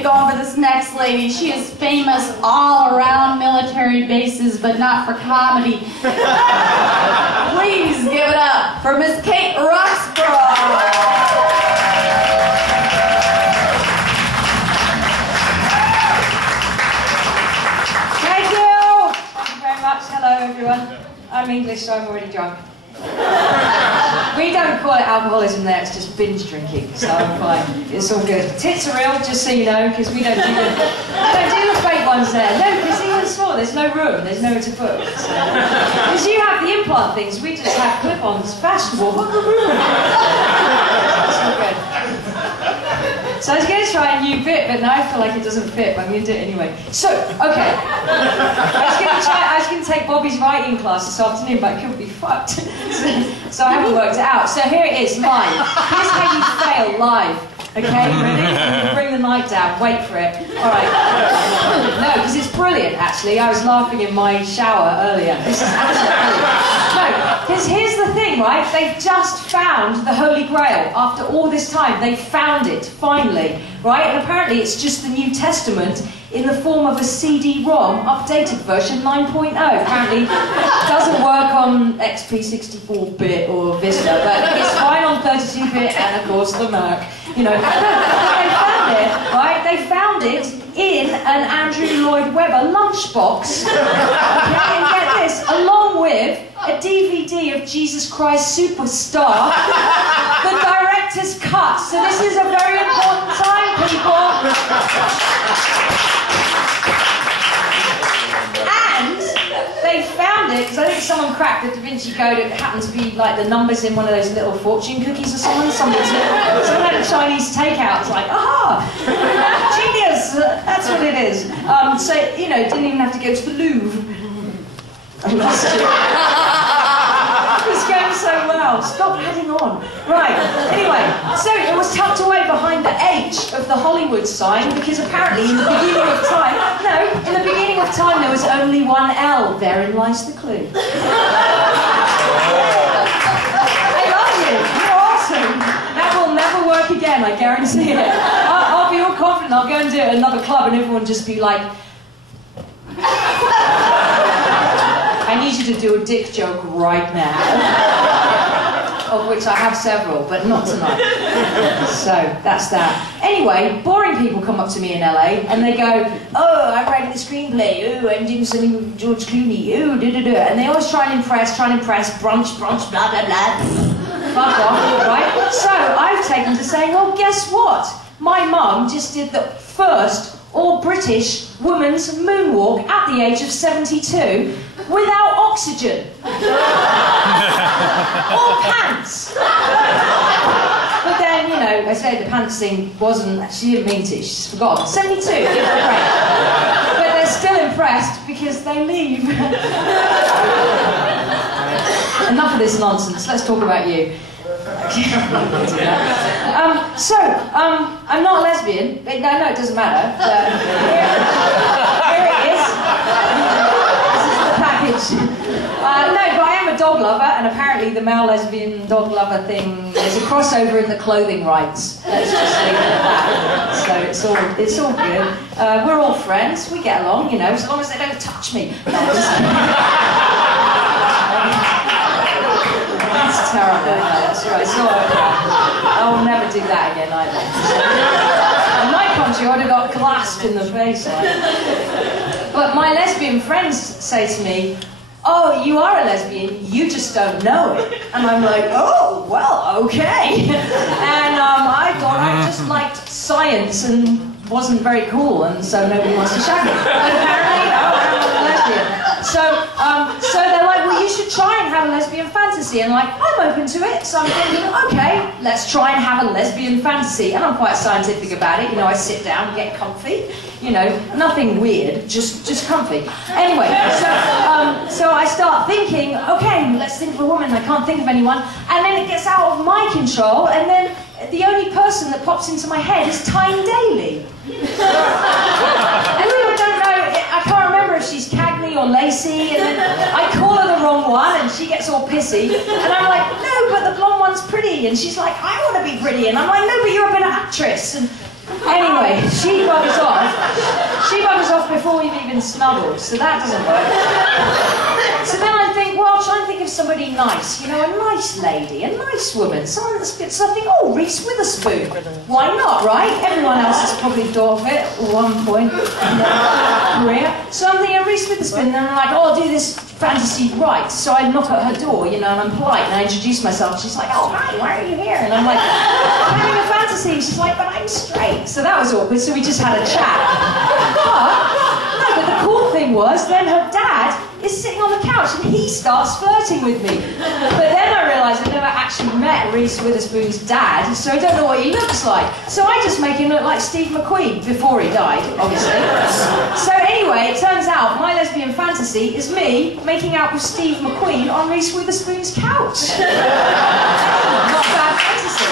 get going for this next lady. She is famous all around military bases, but not for comedy. Please give it up for Miss Kate Roxburgh. Thank you very much. Hello, everyone. I'm English, so I'm already drunk. We don't call it alcoholism there, it's just binge drinking, so I'm fine. It's all good. Tits are real, just so you know, because we don't do the fake ones there. No, because even small, there's no room, there's nowhere to put. Because you have the implant things, we just have clip-ons, fashionable. It's all good. So I was going to try a new bit, but now I feel like it doesn't fit, but I'm going to do it anyway. So, okay. I was going to take Bobby's writing class this afternoon, but I couldn't be fucked. So I haven't worked it out. So here it is, live. Here's how you fail live. Okay, ready? Bring the night down, wait for it. Alright. No, because it's brilliant, actually. I was laughing in my shower earlier. This is absolutely brilliant. No, because here's the thing, right? They've just found the Holy Grail. After all this time, they found it, finally. Right? And apparently it's just the New Testament in the form of a CD-ROM, updated version 9.0. Apparently it doesn't work on XP 64-bit or Vista, but it's fine on 32-bit and, of course, the Mac. You know, they found it, right? They found it in an Andrew Lloyd Webber lunchbox. Okay, and get this, along with a DVD of Jesus Christ Superstar, the director's cut. So this is a very important time, people. And they found it, because I think someone cracked the Da Vinci Code. It happened to be like the numbers in one of those little fortune cookies or something. Someone had a Chinese takeout. It's like, aha! Genius! That's what it is. So, you know, didn't even have to go to the Louvre. I lost it. It was going so well. Stop heading on. Right. Anyway, so it was tucked away behind the H of the Hollywood sign because apparently in the beginning of time, in the beginning of time there was only one L. Therein lies the clue. I love you. You're awesome. That will never work again, I guarantee it. I'll be all confident. I'll go and do it at another club and everyone just be like, I need you to do a dick joke right now. Of which I have several, but not tonight. So, that's that. Anyway, boring people come up to me in LA and they go, oh, I'm writing a screenplay, oh, I'm doing something with George Clooney, oh, da-da-da. And they always try and impress, brunch, blah, blah, blah. Fuck off, right? So, I've taken to saying, well, guess what? My mum just did the first all-British woman's moonwalk at the age of 72 without oxygen. Or pants. But then, you know, I say the pants thing wasn't, she didn't mean to, she just forgot. 72, give her a break. But they're still impressed because they leave. Enough of this nonsense, let's talk about you. I'm not a lesbian. No, it doesn't matter. Here it is. This is the package. No, but I am a dog lover, and apparently the male lesbian dog lover thing is a crossover in the clothing rights. Let's just leave it at that. So it's all good. We're all friends. We get along, you know, as long as they don't touch me. No, that's terrible. No, that's right. It's not okay. I will never do that again either. In my country, I would have got clasped in the face. But my lesbian friends say to me, oh, you are a lesbian, you just don't know it. And I'm like, oh, well, okay. And I thought I just liked science and wasn't very cool, and so nobody wants to shag me. But apparently, I'm a lesbian. So they're like, well, you should try and have a lesbian fantasy. And like, I'm open to it. So I'm thinking, okay, let's try and have a lesbian fantasy. And I'm quite scientific about it. You know, I sit down, get comfy. You know, nothing weird, just comfy. Anyway, so I start thinking, okay, let's think of a woman. I can't think of anyone. And then it gets out of my control. And then the only person that pops into my head is Tyne Daly. And I don't know, I can't remember if she's Cagney or Lacey, and then I call her the wrong one, and she gets all pissy, and I'm like, no, but the blonde one's pretty, and she's like, I want to be pretty, and I'm like, no, but you're a better actress, and Anyway, she buggers off. She buggers off before we've even snuggled, so that doesn't work. So then I think, well, I'll try and think of somebody nice, you know, a nice lady, a nice woman, someone that's good. So I think, oh, Reese Witherspoon. Why not, right? Everyone else has probably thought of it at one point in their career. So I'm thinking Reese Witherspoon, and I'm like, oh, I'll do this fantasy right. So I knock at her door, you know, and I'm polite, and I introduce myself. She's like, oh, hi, why are you here? And I'm like, I'm having a fantasy. She's like, but I'm straight. So that was awkward, so we just had a chat. But the cool thing was, then her dad is sitting on the couch and he starts flirting with me. But then I realised I'd never actually met Reese Witherspoon's dad, so I don't know what he looks like. So I just make him look like Steve McQueen, before he died, obviously. So anyway, it turns out my lesbian fantasy is me making out with Steve McQueen on Reese Witherspoon's couch. Not a bad fantasy.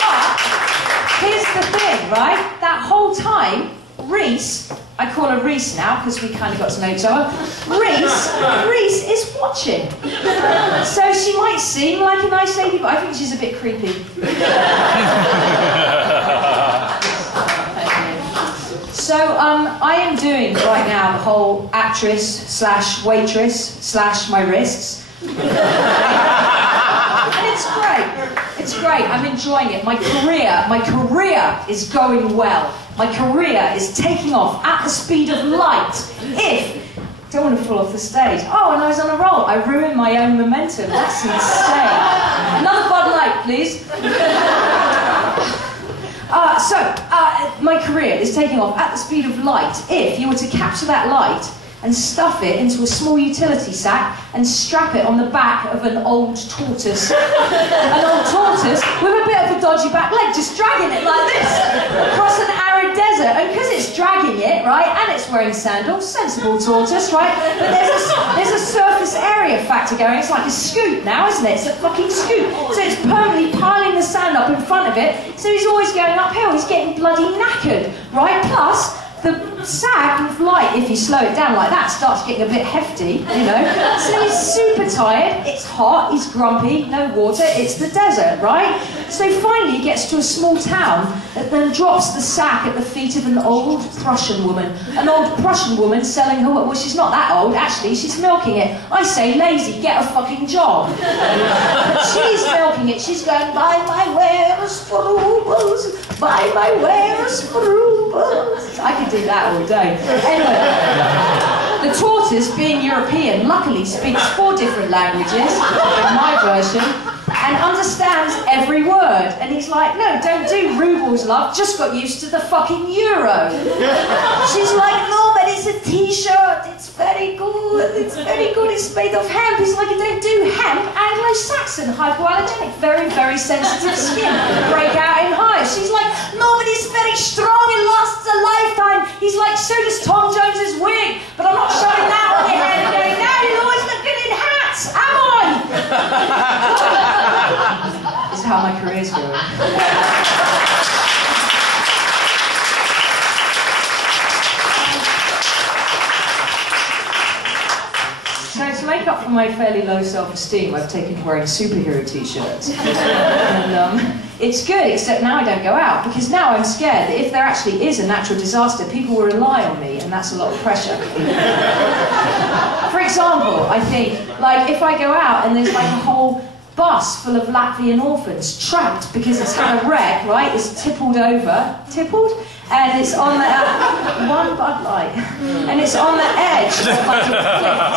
But here's the thing, right? That whole time, Reese, I call her Reese now because we kind of got to know each other. Reese is watching. So she might seem like a nice lady, but I think she's a bit creepy. So I am doing right now the whole actress/waitress/my wrists. And it's great. It's great. I'm enjoying it. My career is going well. My career is taking off at the speed of light. Don't want to fall off the stage. Oh, and I was on a roll. I ruined my own momentum. That's insane. Another Bud Light, please. My career is taking off at the speed of light if you were to capture that light and stuff it into a small utility sack and strap it on the back of an old tortoise. An old tortoise with a bit of a dodgy back leg, just dragging it like this across an arid desert. And because it's dragging it, right, and it's wearing sandals, sensible tortoise, right, but there's a surface area factor going. It's like a scoot now, isn't it? It's a fucking scoot. So it's permanently piling the sand up in front of it, so he's always going uphill. He's getting bloody knackered, right? Plus, the sack with light, if you slow it down like that, starts getting a bit hefty, you know. So he's super tired, it's hot, he's grumpy, no water, it's the desert, right? So finally he gets to a small town that then drops the sack at the feet of an old Prussian woman. An old Prussian woman selling her, well, she's not that old, actually, she's milking it. I say, lazy, get a fucking job. But she's milking it, she's going, buy my wares for rubles, buy my wares for rubles. I could do that all day. Anyway, the tortoise, being European, luckily speaks 4 different languages, in my version, and understands every word. And he's like, no, don't do rubles, love, just got used to the fucking euro. She's like, no, but it's a t-shirt, it's very good, it's very good, it's made of hemp. He's like, you don't do hemp, Anglo-Saxon, hypoallergenic, very, very sensitive skin, break out in hives. She's like, no, but it's very strong, it lasts a lifetime. He's like, so does Tom Jones's wig, but I'm not showing that on your head and going, now you'll always look good in hats, am I? This is how my career's going. So to make up for my fairly low self-esteem, I've taken to wearing superhero t-shirts. And it's good, except now I don't go out, because now I'm scared that if there actually is a natural disaster, people will rely on me, and that's a lot of pressure. For example, I think, like, if I go out and there's like a whole bus full of Latvian orphans trapped because it's had a wreck, right? It's tippled over. Tippled? And it's on the... one Bud Light. And it's on the edge of like a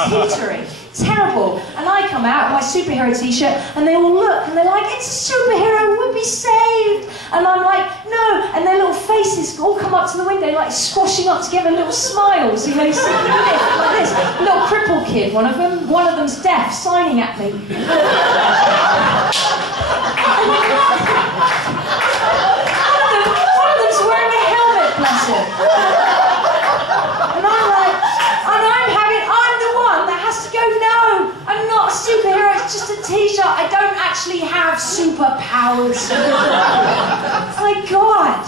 cliff, teetering. Terrible. And I come out in my superhero t-shirt and they all look and they're like, it's a superhero, we'll be saved. And I'm like, no. And their little faces all come up to the window like squashing up together, little smiles, you know, you see them lift like this. A little crippled kid, one of them's deaf, signing at me. One of them's wearing a helmet, bless him. And I'm like, I'm the one that has to go, no, I'm not a superhero, it's just a t-shirt, I don't actually have superpowers. My God.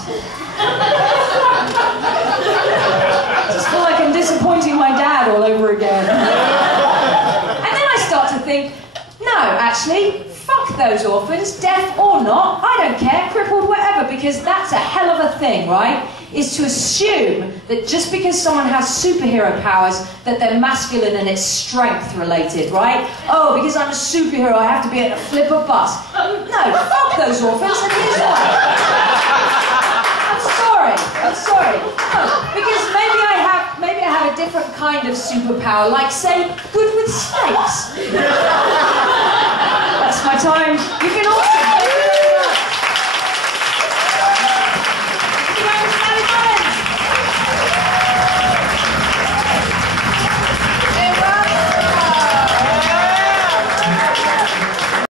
I just feel like I'm disappointing my dad all over again. And then I start to think, no, actually, fuck those orphans, deaf or not, I don't care, crippled, whatever, because that thing, right, is to assume that just because someone has superhero powers, that they're masculine and it's strength related, right? Oh, because I'm a superhero, I have to be able to flip a bus. No, fuck those orphans, and here's why. I'm sorry. No, because maybe I have a different kind of superpower, like, say, good with snakes. That's my time. You've been awesome.